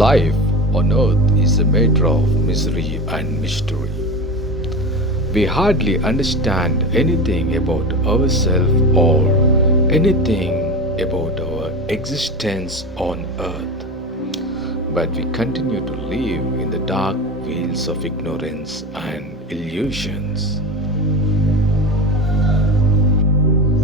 Life on earth is a matter of misery and mystery. We hardly understand anything about ourselves or anything about our existence on earth, but we continue to live in the dark veils of ignorance and illusions.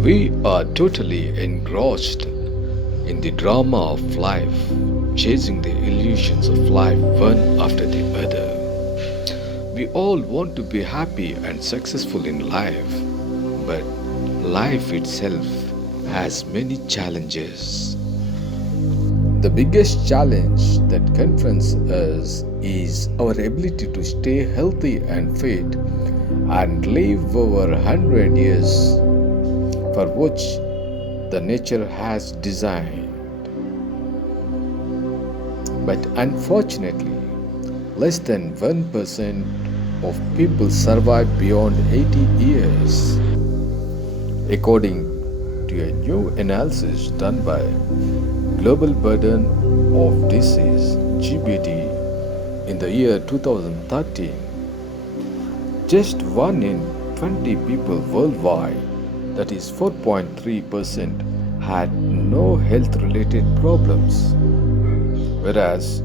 We are totally engrossed in the drama of life, chasing the illusions of life one after the other. We all want to be happy and successful in life, but life itself has many challenges. The biggest challenge that confronts us is our ability to stay healthy and fit and live over 100 years for which the nature has designed. But unfortunately, less than 1% of people survive beyond 80 years. According to a new analysis done by Global Burden of Disease (GBD) in the year 2013, just 1 in 20 people worldwide, that is 4.3%, had no health related problems, whereas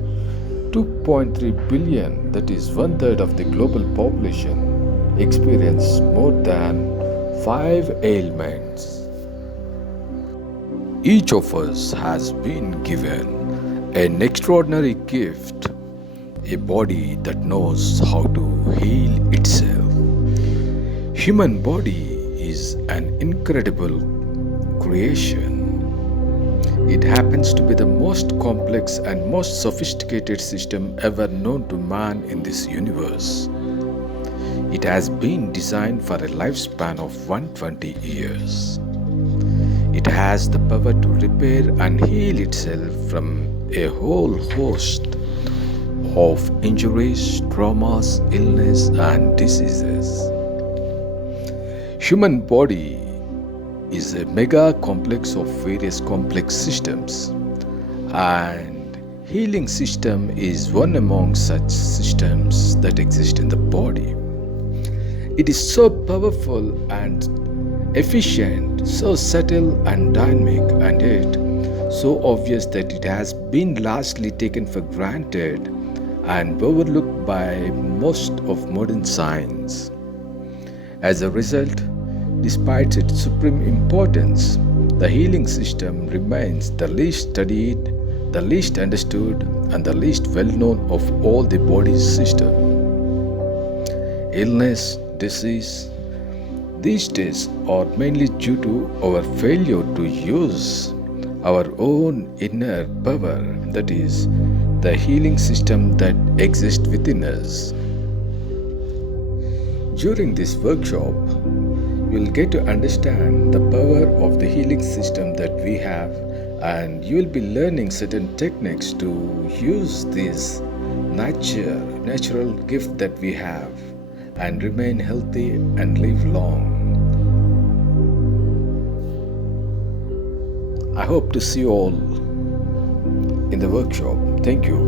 2.3 billion, that is one third of the global population, experience more than 5 ailments. Each of us has been given an extraordinary gift, a body that knows how to heal itself. Human body is an incredible creation. It happens to be the most complex and most sophisticated system ever known to man in this universe. It has been designed for a lifespan of 120 years. It has the power to repair and heal itself from a whole host of injuries, traumas, illness, and diseases. Human body is a mega complex of various complex systems, and healing system is one among such systems that exist in the body. It is so powerful and efficient, so subtle and dynamic, and yet so obvious that it has been largely taken for granted and overlooked by most of modern science. As a result, despite its supreme importance, the healing system remains the least studied, the least understood, and the least well known of all the body's systems. Illness, disease, these days are mainly due to our failure to use our own inner power, that is, the healing system that exists within us. During this workshop, you'll get to understand the power of the healing system that we have, and you will be learning certain techniques to use this natural gift that we have and remain healthy and live long. I hope to see you all in the workshop. Thank you.